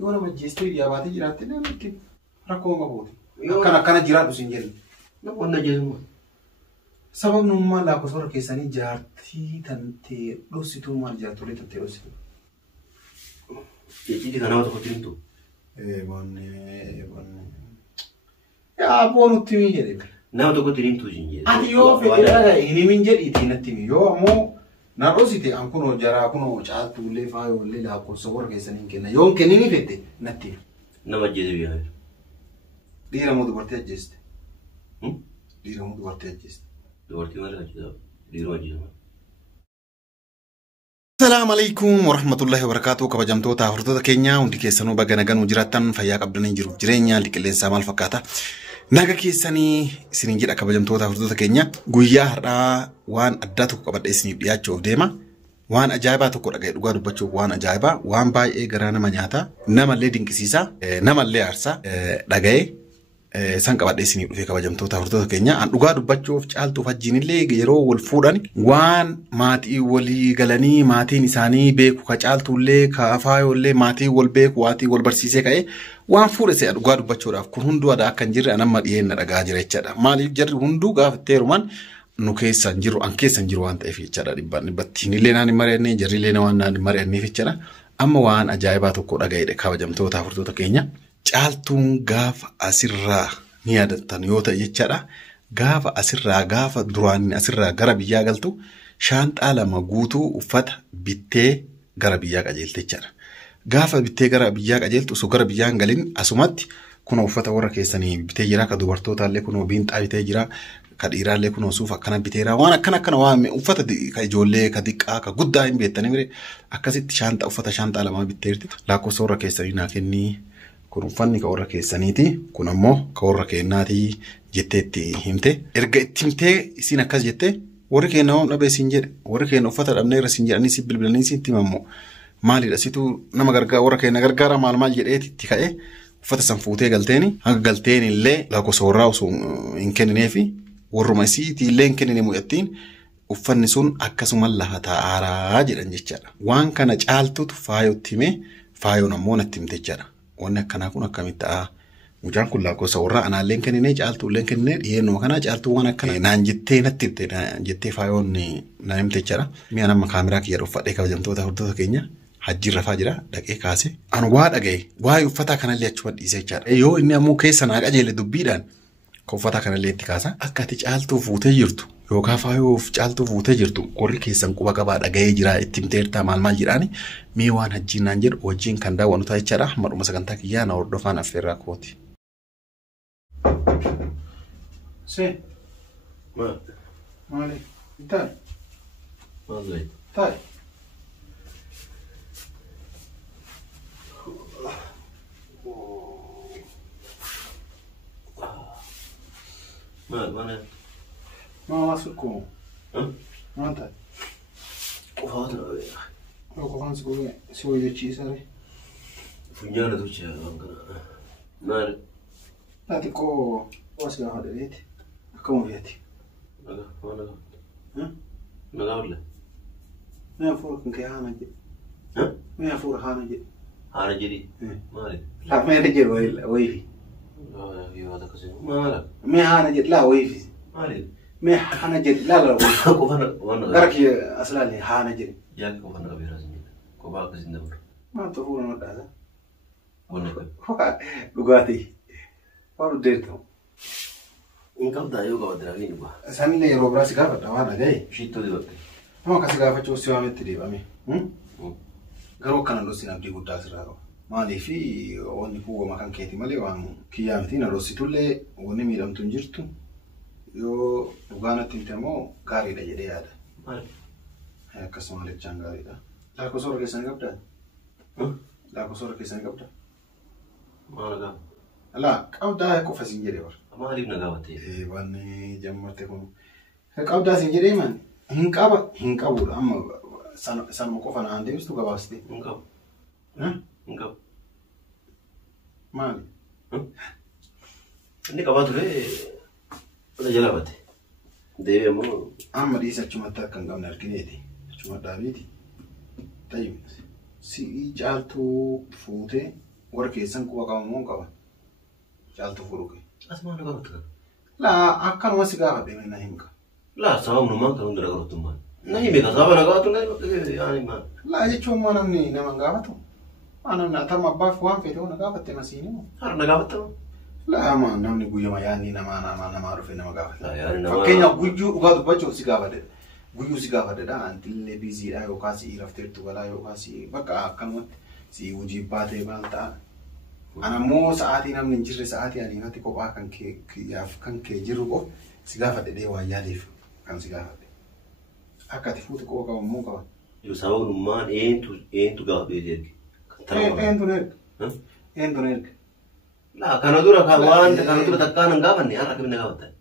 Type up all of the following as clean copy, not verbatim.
yoo nama jeestee dhiyaabatee jiraatte namatti rakkoo qabuuti. Akkana jiraatu sin jedhu. Namoonni jechuun sababni ummaa lakkoofsa keessanii jaartii tantee dhosituu maal jaartolee tantee dhosituu. Jechiiti kanama tokkotti himtu. Wanni. Yaa boonutti mi jedhe. Nama tokkotti himtu hin jedhe. Ati yoo fedhe hin himin jedhiitii natti himi yoo ammoo na dhosite an kunoo jaraa kunoo caaltuullee faayollee lakkoofsa warra keessanii kenna yoo kennini fedhe natti himi. Nama ajjeese biyyaa. Dhiira moo dubartii ajjeeste? Dhiira moo dubartii ajjeeste? Dubartii malee ajjeesa. Dhiira ajjeesa. Assalamu alaikum warahmatullahi wabarakatuh. Kabajamtoota hordoftoota keenya hundi keessanuu baga nagaan jiraattan fayyaa qabdanii jiruuf jireenya liqilleensaa maal fakkaata? Naga keessanii isiniin jedha kabajamtoota hordoftoota keenya guyyaa har'aa waan addaa tokko qabadhee isiniif dhiyaachuuf deema. Waan ajaa'ibaa tokko dhaga'ee dhugaa dubbachuuf waan ajaa'ibaa waan baay'ee garaa nama nyaata namallee dinqisiisa namallee aarsa dhaga'ee san qabadhee isiniif dhufee kabajamtoota hordoftoota keenya an dhugaa dubbachuuf caaltuuf wajjinillee yeroo wal fuudhan waan maatii walii galanii maatiin isaanii beeku ka caaltuullee ka afaayollee maatii wal beeku waatii wal barsiisee ka'ee waan fuudhese dhugaa dubbachuudhaaf kun hunduu adaa akka hin jirre anamma dhiyeenna dhagaa jira jechaadha. Maaliif jarri hunduu gaafatteerumaan nu keessa hin jiru an keessa hin jiru waan ta'eef jechaadha dhibbattiin illee naan hin mari'annee jarri illee waan naan hin mari'anneef jechaadha. Amma waan ajaa'ibaa tokko dhaga'eedha kabajamtoota hordoftoota keenya. Caaltuun gaafa asirraa ni yaadattan yoo ta'e jechaadha. Gaafa asirraa gaafa duraan asirraa gara biyyaa galtu shaanxaa lama guutuu uffata bittee gara biyyaa qajeelte jechaadha. Gaafa bittee gara biyyaa qajeeltu osoo gara biyyaa hin galin asumatti kun uffata warra keessanii bitee jira ka dubartootaallee kun biinxaa bitee jira ka dhiiraallee kun suuf akkana biteera waan akkana waan uffata ka ijoollee ka diqqaa ka guddaa hin beektanii mire akkasitti shaanxaa uffata shaanxaa lama bitteerti lakkoofsa warra keessanii naa kennii kun uffanni ka warra keessaniiti kun ammoo ka warra keennaati jetteetti himte erga itti himtee isin akkas jette warri keenya waan dhabee isin jedhe warri keenya uffata dhabnee irra isin jedhanii si bilbilanii sitti himammoo maalidha situ nama gargaara warra keenya gargaara maal jedheeti itti ka'e uffata san fuutee galteeni hanga galteen illee lakkoofsa warraa osoo hin kennineefi warruma isiitii illee hin kennine mu'attiin uffanni sun akkasuma lafa taa'aaraa jedhan jechaadha. Waan kana caaltutu faayotti himee faayoon ammoo natti himte jechaadha. Wanni akkanaa kun akkamitti ta'a? Mucaan kun lakkoofsa warraa anaallee kennine caaltuu illee kennine dhiyeennoo kanaa caaltuu waan akkana naan jettee natti himte jettee faayoon naan himte jechaadha. Mi'a nama kaameraa kiyya uffadhee kabajamtoota hordoftoota keenya. Hajji rafaa jira dhaqee kaase an waa dhaga'e waa'ee uffata kanallee achuma dhiisee jechaadha. Yoo inni ammoo keessa naa qajeele dubbiidhaan ka uffata kanallee itti kaasa akka ati caaltuu fuutee jirtu yookaan faayoof caaltuu fuutee jirtu qorri keessan quba qabaa dhaga'ee jira itti himteertaa maal jedhaani mee waan hajjiin naan jedhu wajjiin kan daawwannu ta'a jechaadha. Madhuma sagantaa kiyyaa na hordofaan affeerraa kooti. Maali? Taa'e. Mana? Mau masukku. Mantap. Kau tahu ya? Kau kan sebagai cisare. Punya ada tu cia orang kena. Mana? Nanti kau masih ada lihat. Kamu lihat. Naga, mana? Naga boleh. Mana fur kan kayak hana je. Mana fur hana je. Hana jadi. Mana? Lah mana je wifi. Iya ada kesini. Mana? Mana hana je lah wifi. Mana? Mana hana je lah wifi. Kau mana? Garak ya asalnya hana je. Ya kau mana kau berasanya? Kau bawa kesini dah. Mana tu fur mana dah? Mana kau? Kau lugati. Baru deh tu. Engkau dah yo kau terang ini bah. Sani ni robra sih kau dah mana gay? Situ di waktu. Mau kasih kau facuk siapa mesti dia kami. Garuk kanan lu sih nanti gudang seraro. Maalifi wanni kuwa makan keeti malee waan kiyyaamtiin aroositullee wanni miidhamtu hin jirtu yoo dhugaanatti himte ammoo gaariidha jedhee yaada. Akkasuma lechaan gaariidha. Lakkoofsa warra keessanii qabdaa? Lakkoofsa warra keessanii qabdaa? Maal qaba? Alaa qabdaa qofa siin jedhee bara. Maaliif na gaafattee? Wanni jammarte kun qabdaa siin jedhee man hin qabuudha amma sanuma qofa naan deebistu gabaasti. Hin qabu. Enggak. Maali? Ini kawan tu le, ada jalan apa? Dewi mau. Amma dia cuma tak kan kau nak kini ti, cuma David. Tapi si jatuh fute وركي سنكو وقام قبا جالتو فروكي أسمع أنا قلت لك لا أكل ما سيجارة دي من هيمك لا سامم نمان كانوا ندرك رتمان نهي ميكا سامم أنا قلت لك يعني ما لا يجي شو ما نمني نمان قابتو أنا نعتم أبا فوان في تونا قابت تمسيني أنا قلت لا ما نمني بوجو ما يعني نما عارف إنما قابت لا يعني نما فكينيا بوجو وقاد بوجو سيجارة بوجو سيجارة ده أنت اللي بيزي أيو كاسي رفتير تقول أيو كاسي بقى كلمة si wujii baatee maal ta'a ana immoo sa'aatii namni hin jirre sa'aatii ani irratti kophaa kan kee jiru qof si gaafadhe dhee waa yaaleef kan si gaafadhe akka ati fuutu qofa qabu immoo qaba. Yoo sababummaan eentu gaafadhee jechuudha. Eentu erga. Laa kana dura takkaan hin gaafanne har'a akkamitti gaafattan.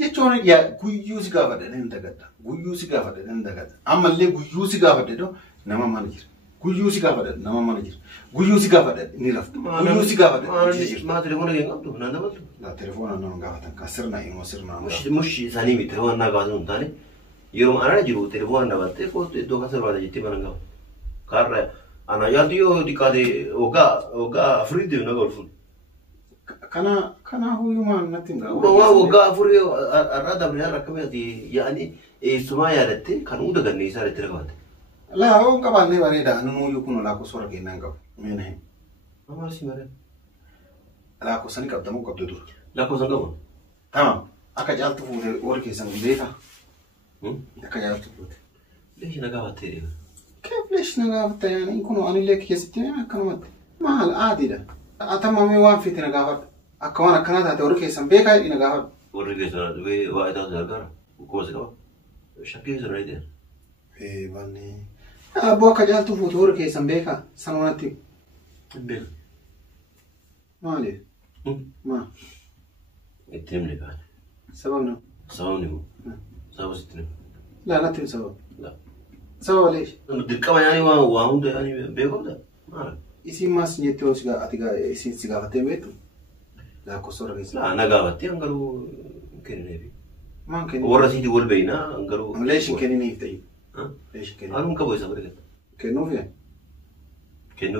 Jechuun guyyuu si gaafadhe nan dagadda guyyuu si gaafadhe nan dagadda ammallee guyyuu si gaafadhe doo nama mana jira. Guyyuu si gaafadhe nama mana jira. Guyyuu si gaafadhe ni raftu. Guyyuu si gaafadhe ni jira. Maa telefoona kee qabdu naan dabaltu. La telefoona nama gaafatan kan sirna immoo sirna. Mushi isaanii miti telefoona naa gaafatan hin taane yeroo ana jiru telefoona dabaltee kootu iddoo kan sirbaata jettee mana gaafatu. Kaarra ana yaaddu yoo dhiqaate waggaa afurii deemu na golfuun. Kana huyyumaan natti hin gaafatu. Waa waggaa afurii har'a dabree har'a akkamitti yaa'anii eessumaa yaadattee kan hunda ganneessaa irratti ragaate. La on kabanne bareda nunu yukunu la ko sora ke nanga mena he Mama si mare la ko sani kabda mo kabdo dur la ko sanga mo tamam aka jaltu fude worke san beta aka jaltu fude ليش انا قاعد تري كيف ليش نغافت يعني يكونوا اني لك يستي كلمات ما هل عادي ده اتمم وان في تنغافت اكوانا كانت هتورك سن بيكا ينغافت ورك سن وي وايد هذا وكوز كما شكل زريده ايه بني ابوك جالتو فوتور كي سمبيكا سنونتي بيك مالي ما التملي بعد سببنا سببني سبب ستنا لا لا تم سبب لا سبب ليش الدكة يعني وهم ده يعني بيقول ده ما اسم ما سنيتو سجا اتيجا اسم سجا فتميتو لا كسر كيس لا انا قاعد انقلوا يمكن نبي ما يمكن ورثيتي والبينا انقلوا ليش يمكن نيفتي ها ليش كده؟ أنا مكبر يسافر كأنه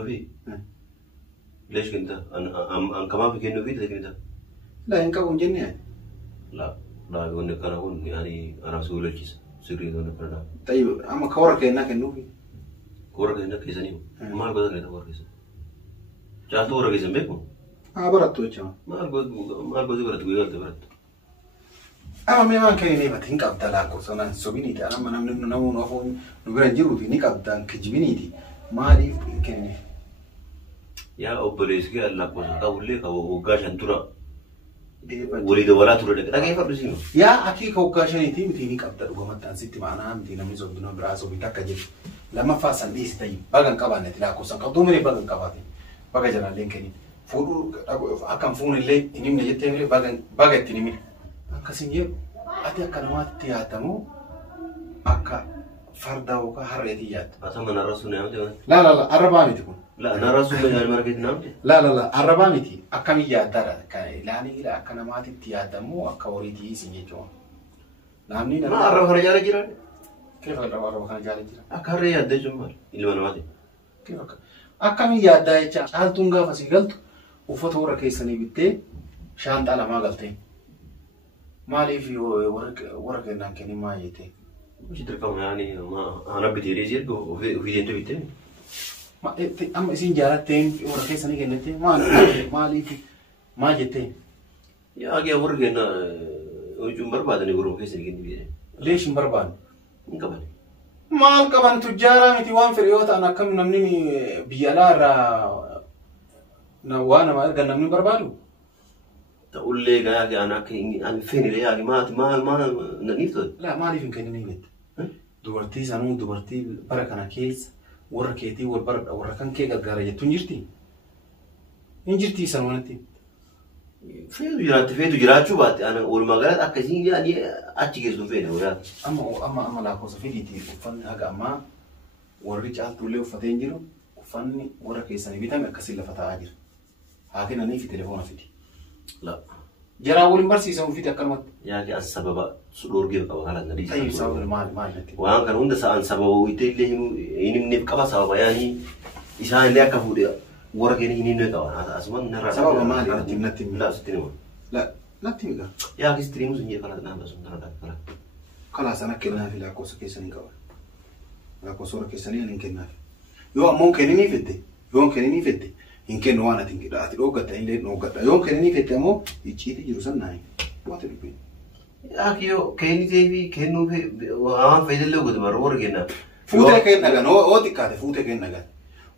في ليش كنت أنا كمان في كأنه في ده كنت لا إنك أقول جنيه لا يقول لك أنا أقول يعني أنا مسؤول الجيس سري ده نفرنا طيب أما كورك كأنه في كورك كأنه كيسانيو ما أقدر نتا كورك كيسان جالس كورك كيسان بيكم برات توجه ما أقدر برات ويقول تبرات أما ما كان ينبغي تنك أبدا كوسانا سوبينيتي أنا ما نمن نمو نفون نقول نجرو في نك أبدا كجبينيتي ما لي كان يا أوبريس كي الله كوسا كأولي كأوجاش أنتورا وليد ولا تورا ده كيف أبرزينه يا أكيد كأوجاش نيتي متي نك أبدا رغم تنسيت معنا متي نمي زودنا براسو بيتاك جل لما فاصل ديس تاي بعدين كابان نتلا كوسا كدومري بعدين كاباتي بعدين جنا لينكني فورو أكم فون اللي إني من جتة بعدين تنيمي akkasiin jedhu ati akka namaatti yaadamu akka farda yookaan harreetii yaadda. Asa mana rasul naamte waan. La arrabaa miti kun. Na rasul yaani markeetti naamte. La arrabaa miti akkamiin yaaddaadha kan ilaanii akka namaatti yaadamu akka horiitii isin jechuudha. Namni nama arraba kana jaala jira. Keef arraba kana jaala jira. Akka harree yaaddee jechuun ilma namaati. Keef akkamiin yaaddaa jecha caaltuun gaafa si galtu uffata warra keessanii bittee shaanxaa lamaa galtee. مالي في ورق إنك كني ما يتي. مش تركم يعني ما أنا بتيري زيد وفي دين تبيتين. ما أما إسين جارتين ورق إنسان كنتي ما مالي في ما يتي. يا أخي ورق إنه وجم برباد أنا ورق إنسان كنتي. ليش برباد؟ كمان. مال كمان تجارة متوان فريوت أنا كم نمني بيالارا نوانا ما أرجع نمني بربادو. تقول لي يا أنا فين اللي يا ما نيفت لا ما أعرف إن كان نيفت دورتي زانو دورتي بركنا كيس وركيتي وركان كي قدرة تنجرتي إنجرتي سنواتي فين تجرات شو بات أنا أول ما قالت أكسين يعني أتجهز فين ولا أما لا كوس فيدي تي فن هذا أما ورجع تولي وفتنجرو وفني وركيسني بيتم أكسيل لفتاة أجر هكذا نيجي في تليفون فيدي لا جرا أول مرة سيسمو في تكلمات يا أخي السبب سلور جيب أو هلا ندي طيب سبب المال وأنا كان هندا سأن سبب ويتلي إني من نبقى سبب يعني إيشان اللي أكفوا ده ورا كان هني نقطع أسمان نرى سبب ما لي نتيم لا ستريمو لا نتيم لا يا أخي ستريمو سنجي خلاص نعم بس نرى خلاص خلاص أنا كنا في لاكوس كيسني كوا لاكوس ورا كيسني أنا كنا يوم ممكن إني فتة يوم كان إني فتة إن كان وانا تنقل أتلوقت تين لين نوقت يوم كان إني فتة مو يجيتي جلوسنا ناي ما تلقين يا أخي يو كأني تبي كأنه في وعم في اللي قد مرور كنا فوتة كأن نجان هو تكاد فوتة كأن نجان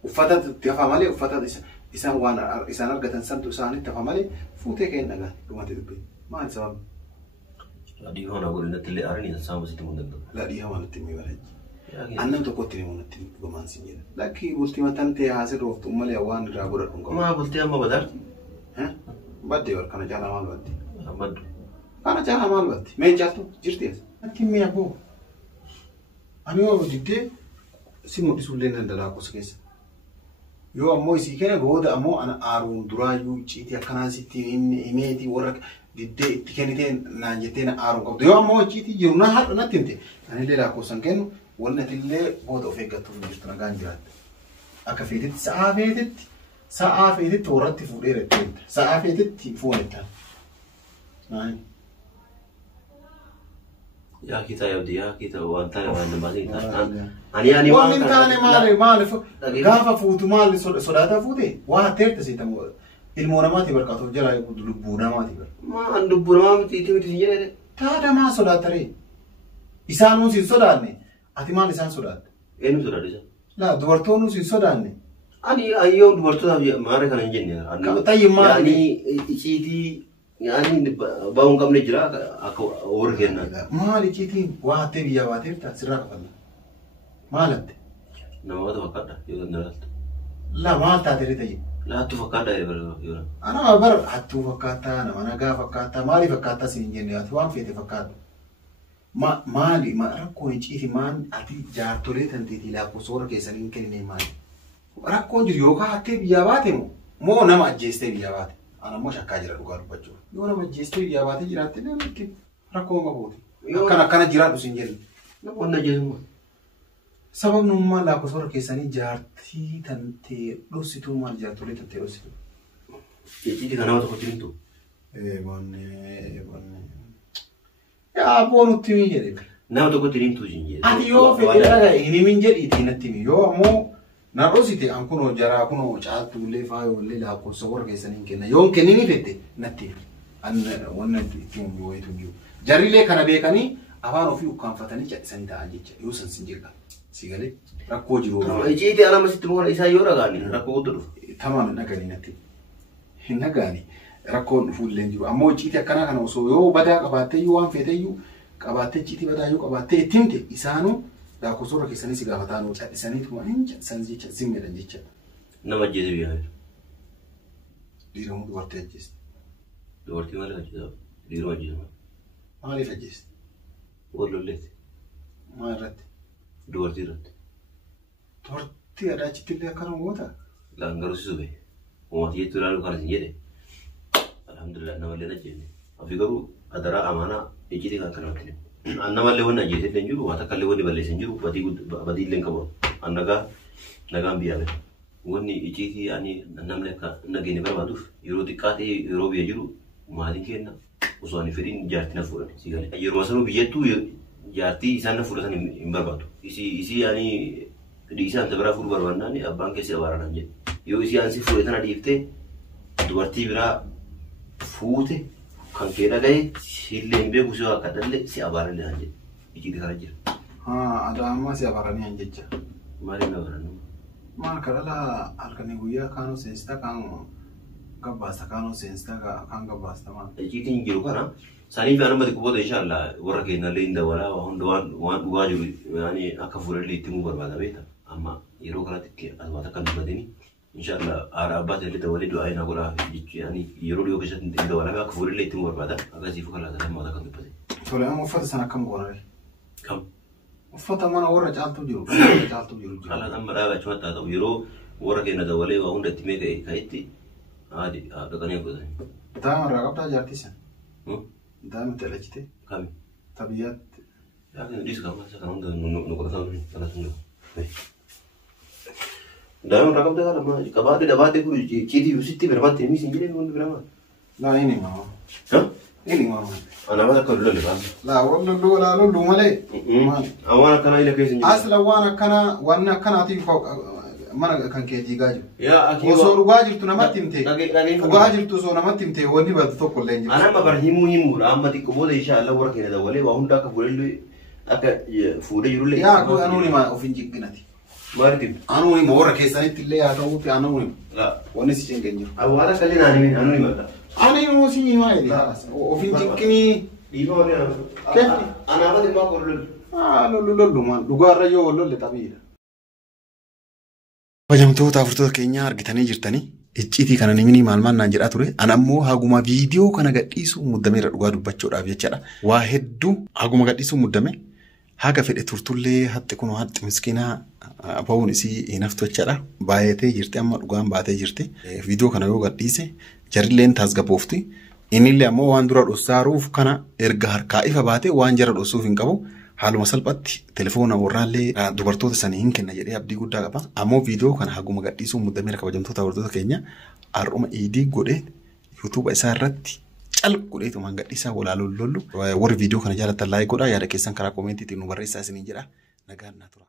وفتت تفهم عليه وفتت إسان وانا إسان أرجع تنسم تساني تفهم عليه فوتة كأن نجان ما تلقين ما السبب لا دي هون أقول إن تلي أرني إنسان بس تمون دندو لا دي هون التمي ولا أنا تقول مون التمي بمان سنجين لكن قلت ما تنتهي حاصل وقت أمالي أوان رابور ما قلت يا ما بدر ها بدي ور كنا جانا مال بدي بدر أنا جانا مال بدي ما جاتو جرتيس التمي أبو أنا هو جدي سيمو بسولين هندلا كوسكيس يو أمو يسيكنا جودا أمو أنا أرون درايو جيتي أكنا سيتي إميتي ورك ديدي تكنيتين نانجتين أرون كم يو أمو جيتي يونا هاد نتيمتي أنا اللي راكو سانكنو ولا تللي بود أوفيكا تفجرتنا جانجرات أكفيتت ساعة ورد فوري رتين ساعة فونتا نعم يا كيتا يودي يا كيتا وانتانا وانا مالين أني ومن تاني مال غافا فوتو مال صداتا فوتي واحد تيرت سيتمو الموناماتي بركاتو جرا يقول لبوناماتي بر ما عنده بوناماتي تيجي تيجي تادا ما صداتري إسانو سين صداني أتمان إسان صدات إنو صدات لا دورتونو سين صداني أني أيام دورتو ما رأي كان إنجنير طيب ما يعني إشيتي يعني باون كم نجرا أكو أورجينا ما لكيتين واحد تبي واتيرتا سراك والله مالت نما تفكر يقول نرالت لا ما تادري تيجي لا تفكر ده يقول أنا ما بر حتى فكرتا أنا ما نجا فكرتا مالي فكرتا سينجني أتوان في تفكر ما مالي ما ركون يجي مان أتي جارتولي تنتي لا كسور كيسالين كلمة مالي ركون جريوكا حتى بياباتي مو نما أجيستي بياباتي أنا مش أكاجر أقول بجوا يونا ما أجيستي بياباتي جراتي لا ممكن ركون قبولي كنا جرات بسنجل نقول نجيهم سبب نوما لا كسور كيساني جارتي تنتي روسيتو مال جارتولي تنتي روسيتو يجي كنا ما تقولين تو بني يا أبو نتيمي جدك نما تقولين تو جيني أتي يو في كذا إني من جد إتي نتيمي يو مو نروسيتي أنكونو جرا كونو شاط ولا فاي ولا لا كسور كيساني كنا يوم كنيني فتى نتيمي أن وانا تيم يو تيم جاري ليه كنا بيكاني أبانو فيو كان فتاني جت سنتا عجيب يو سنسنجيكا سيغالي راكو جرو يجي أنا مسيت مو إيسا يورا غاني راكو تدو تمام نغاني نتي نغاني راكو فول لنجو أمو جيتي كنا وسو يو بدا قباتي يو وان فتى يو قباتي جيتي بدا يو قباتي تيمتي إسانو لا كسورة كيساني سيغا فتانو إساني تما إنج سنزي زمي لنجيتش نما جيتي بيها ديرو دوارتي جيست دورتي ما لها جدا ديرو جدا ما لي فجيست ولو ليت ما رد دورتي رد دورتي أدا جيتي لي أكرم ووتا لا نغرو سيسوبي وما تيجي تلالو كان سنجيدي الحمد لله نما لنا جيني أفكرو أدرا أمانة يجي كان كنا كلم أنا ما لونا جيتي لنجرو واتكلم لوني بالليسنجرو بدي لينكبو أنا نعم بيابه وني يجي يعني نملك نجيني بربادوف يرو دكاتي يرو بيجرو ما هذين كنا وصاني فرين جارتنا فورا سيغالي يرو سانو بيجتو جارتي إسانا فورا ساني بربادو إسي يعني di isaan tabra furu barbaannaan abbaan keessa baraaran jedhe yoo isaan si fuudhe tana dhiifte dubartii biraa fuute kan kee dhagaye silleen beeku si akka dhalle si abaaran jedhan jedhe ijjiiti kana jira. Adaamaa si abaaranii han jecha. Maaliin abaaran? Maal kadhala halkanii guyyaa kaanuu seensita kaan gabbaasta kaanuu seensita kaan gabbaasta maal. Ijjiitiin jiru kana sanii fi anamatti quboota inshaallah warra keenyallee hin dabalaa waan dhugaa jiru yaani akka fuudhallee itti muu barbaada beekta. Amma yeroo kanatti asmaata kan dubbatanii inshaallah haadha abbaa ta'ellee dabalee du'aa hin godhaa yaani yeroo dhiyoo keessatti hin dabalame akka fuudhallee itti muu barbaada akkasiifuu kan laatan asmaata kan dubbate. Tole amma uffata sana akkam goonare? Kam? Uffata mana warra caaltuu jiru. Haala amma dhaabachumatti haa ta'u yeroo warra keenya dabalee waa hunda itti meeqa ka'itti dhaqanii godhani. Daa'ima irraa qabdaa jaartisan? Daa'ima telechite? Kami? Tabiyyaatti? Yaa kan dhiisu kan hunda nu godhatan kanas hunda. Daa'imman rakab dah lama. Kabar dia dapat aku ciri usitti berapa ini sendiri pun berapa. Lah ini mah. Hah? Ini mah. Anak mana kau dulu lepas. Lah wallu male. Awan kana ila kesin. Asla wana kana ati mana kan ke jigaju. Ya aki. Oso rugaju tu nama timte. Rugaju tu so nama timte wani bad to kolle. Anak ma berhimu ramah ti komo insya Allah warak ini dah wale wahun dah kabulelu aka fude jurule. Ya aku anu ni ma ofin jigginati. Mari tim. Anu ni mora kesani tille ya tahu pe anu ni. La. Wani si cengenyo. Awara kali nani anu ni mata. Ani mo si ni ma ini. Ofin jiggini. Ibu ni anu. Kepi. Anak apa tim ma korul. Lollu man dhugaarra yoo lolle tabiidha. Kabajamtoota afurtoota keenyaa argitanii jirtanii icciitii kana nimini maal naan jedhaa ture. Ana ammoo haguma viidiyoo kana gadhiisuu muddameera dhugaa dubbachuudhaaf jechaadha. Waa hedduu haguma gadhiisuu muddame haga fedhe turtullee hatti kunoo hatti miskiinaa ba'uun isii hinaftu jechaadha. Baay'atee jirti amma dhugaan baatee jirti. Viidiyoo kana yoo gadhiise jarilleen tasgabboofti. Innillee ammoo waan dura dhossaaruuf kana erga harkaa ifa baate waan jara dhossuuf hin qabu. Haaluma salphatti telefoona warraallee dubartoota sanii hin kenna jedhee abdii guddaa qaba. Ammoo viidiyoo kana haguma gadhiisuu muddameera kabajamtoota hordoftoota keenya har'uma iidii godhee yuutuuba isaa irratti calq godheetumaan gadhiisaa walaalollu. Warri viidiyoo kana jaalatan laayik godhaa yaada keessan karaa koomentiitiin nu barreessaa isiniin jedha. Nagaan naa tura.